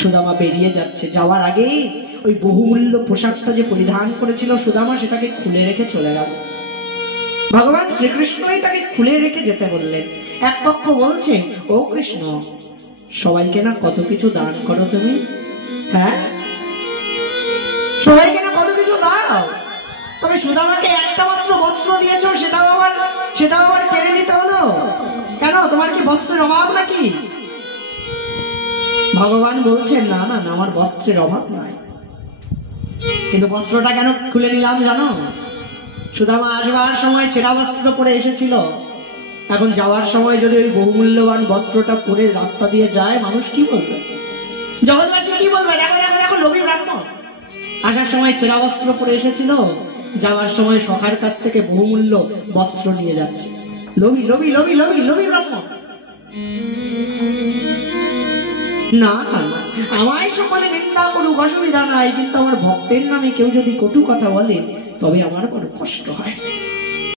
সুদামা বেরিয়ে যাচ্ছে, যাওয়ার আগে ওই বহুমূল্য পোশাকটা যে পরিধান করেছিল সুদামা সেটাকে খুলে রেখে চলে গেল। ভগবান শ্রীকৃষ্ণই তাকে খুলে রেখে যেতে বললেন। এক পক্ষ বলছে, ও কৃষ্ণ, সবাইকে না কত কিছু দান করো তুমি, হ্যাঁ সবাইকে না কত কিছু দাও, তবে সুদামাকে একটা মাত্র বস্ত্র দিয়েছো, সেটাও আবার কেড়ে নিতে হলো কেন? তোমার কি বস্ত্রের অভাব নাকি? ভগবান বলছেন, না না না, আমার বস্ত্রের অভাব নাই, কিন্তু বস্ত্রটা কেন খুলে নিলাম জানো? সুদামা আসবার সময় ছেঁড়া বস্ত্র পরে এসেছিল, এখন যাওয়ার সময় যদি ওই বহুমূল্যবান বস্ত্রটা পরে রাস্তা দিয়ে যায়, মানুষ কি বলবে? জগৎবাসী কি বলবে? দেখো দেখো দেখো, লোভী ব্রাহ্মণ আসার সময় ছেঁড়া বস্ত্র পরে এসেছিল, যাওয়ার সময় সখার কাছ থেকে বহুমূল্য বস্ত্র নিয়ে যাচ্ছে। লোভী লোভী লোভী লোভী লোভী ব্রাহ্মণ। না না, আমায় সকলে নিন্দা করুক, অসুবিধা নাই, কিন্তু আমার ভক্তের নামে কেউ যদি কটু কথা বলে তবে আমার বড় কষ্ট হয়।